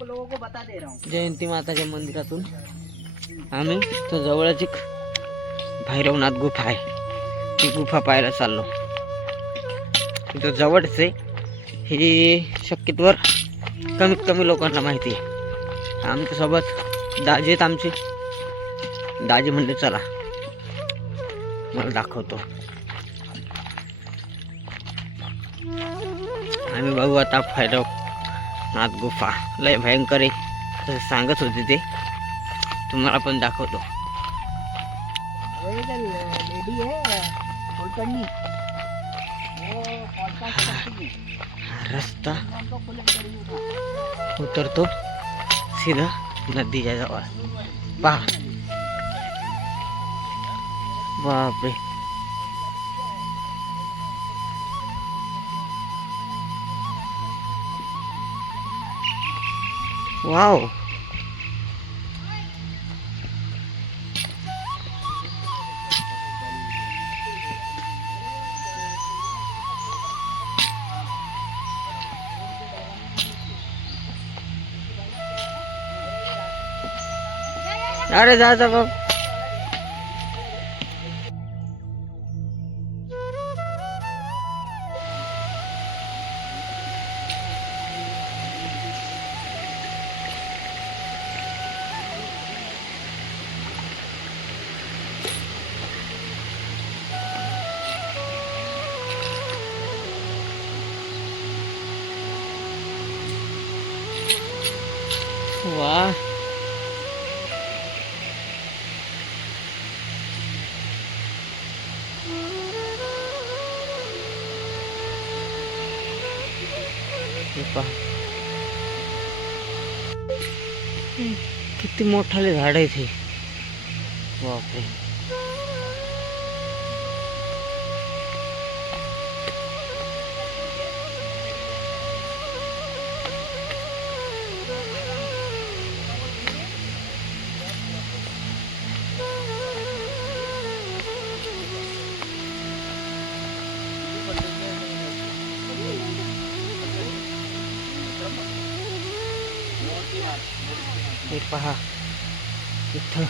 जयंती माताच्या मंदिरातून आम्ही तो जवळच एक भैरवनाथ गुफा आहे, ती गुफा पाहायला चाललो. तो जवळच आहे, ही शक्यतोवर कमीत कमी लोकांना माहिती आहे. आमच्यासोबत दाजी आहेत आमचे. दाजी म्हणले चला मला दाखवतो. आम्ही बघू आता भैरवनाथ गुफा लय भयंकर आहे तसं सांगत होते ते, तुम्हाला पण दाखवतो. रस्ता उतरतो सीधा नदीच्या जवळ. पहा बापरे, वाव. अरे जा जा बाबा. वाह, किती मोठाले झाड आहे ते. बापरे, हे पहा इथं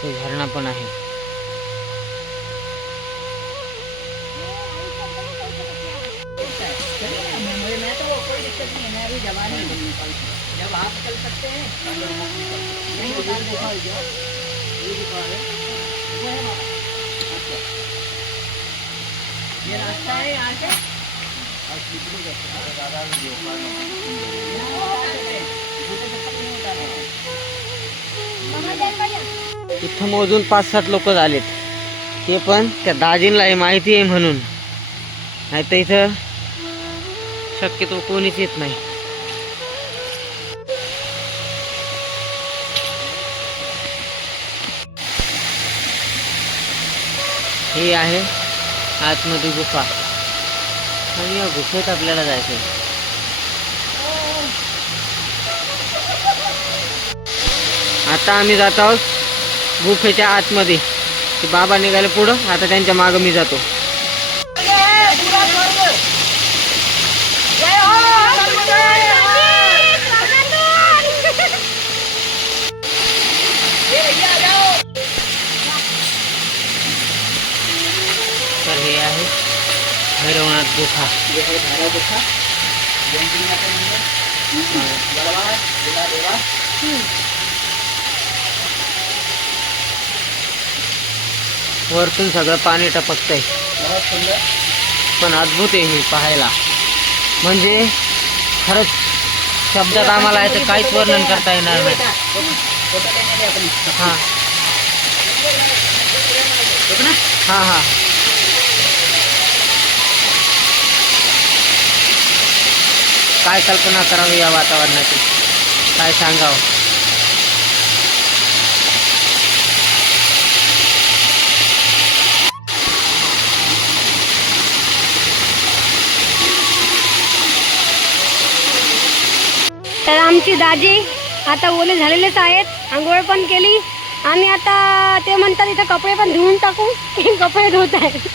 ते झरणा पण आहे. ये रास्ता है यहाँ से. इथं मोजून 5-7 लोक झालेत, ते पण त्या दाजींना माहिती आहे म्हणून, नाही तर इथं शक्यतो कोणीच येत नाही. हे आहे आतमध्ये गुफा आणि या गुफेत आपल्याला जायचंय. आता आम्ही जात आहोत गुफेच्या आतमध्ये. ते बाबा निघाले पुढं, आता त्यांच्या मागं मी जातो. तर हे आहे भैरवनाथ गुफा. वरतून सगळं पाणी टपकतंय, पण अद्भुत आहे हे पाहायला. म्हणजे खरंच शब्दात आम्हाला याचं काहीच वर्णन करता येणार नाही. हां हां हां, काय कल्पना करावी या वातावरणाची, काय सांगावं. तर आमची दाजी आता ओले झालेलेच आहेत, आंघोळ पण केली आणि आता ते म्हणतात इथं कपडे पण धुवून टाकू. कपडे धुत आहेत.